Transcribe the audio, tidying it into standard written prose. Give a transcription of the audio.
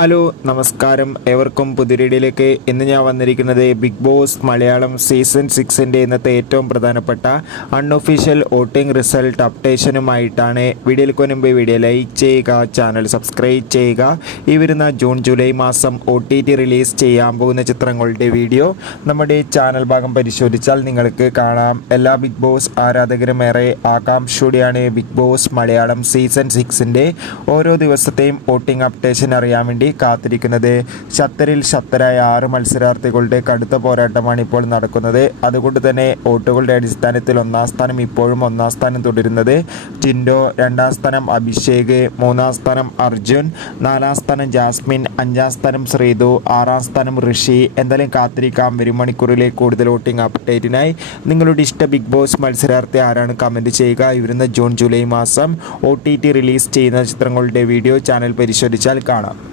Hello നമസ്കാരം, ഏവർക്കും പുതിയൊരിടിയിലേക്ക്. ഇന്ന് ഞാൻ വന്നിരിക്കുന്നത് ബിഗ് ബോസ് മലയാളം സീസൺ 6ൻ്റെ ഇന്നത്തെ ഏറ്റവും പ്രധാനപ്പെട്ട അൺഒഫീഷ്യൽ വോട്ടിംഗ് റിസൾട്ട് അപ്ഡേഷനുമായിട്ടാണ്. വീഡിയോയിലേക്ക് മുൻപ് വീഡിയോ ലൈക്ക് ചെയ്യുക, ചാനൽ സബ്സ്ക്രൈബ് ചെയ്യുക. ഈ വരുന്ന ജൂൺ ജൂലൈ മാസം OTT റിലീസ് ചെയ്യാൻ പോകുന്ന ചിത്രങ്ങളുടെ വീഡിയോ നമ്മുടെ ചാനൽ ഭാഗം പരിശോധിച്ചാൽ നിങ്ങൾക്ക് കാണാം. എല്ലാ ബിഗ് ബോസ് ആരാധകരും ഏറെ ആകാംക്ഷയോടെയാണ് ബിഗ് ബോസ് മലയാളം സീസൺ 6ൻ്റെ ഓരോ ദിവസത്തെയും വോട്ടിംഗ് അപ്ഡേഷൻ അറിയാൻ വേണ്ടി കാത്തിരിക്കുന്നത്. ശക്തരിൽ ശക്തരായ 6 മത്സരാർത്ഥികളുടെ കടുത്ത പോരാട്ടമാണ് ഇപ്പോൾ നടക്കുന്നത്. അതുകൊണ്ട് തന്നെ വോട്ടുകളുടെ അടിസ്ഥാനത്തിൽ ഒന്നാം സ്ഥാനം ഇപ്പോഴും ഒന്നാം സ്ഥാനം തുടരുന്നത് ജിൻഡോ, 2ാം സ്ഥാനം അഭിഷേക്, 3ാം സ്ഥാനം അർജുൻ, 4ാം സ്ഥാനം ജാസ്മിൻ, 5ാം സ്ഥാനം ശ്രീതു, 6ാം സ്ഥാനം ഋഷി. എന്തായാലും കാത്തിരിക്കാം വരും മണിക്കൂറിലെ കൂടുതൽ വോട്ടിംഗ് അപ്ഡേറ്റിനായി. നിങ്ങളുടെ ഇഷ്ട ബിഗ് ബോസ് മത്സരാർത്ഥി ആരാണ് കമൻറ്റ് ചെയ്യുക. ഇവരുന്ന ജൂൺ ജൂലൈ മാസം OTT റിലീസ് ചെയ്യുന്ന ചിത്രങ്ങളുടെ വീഡിയോ ചാനൽ പരിശോധിച്ചാൽ കാണാം.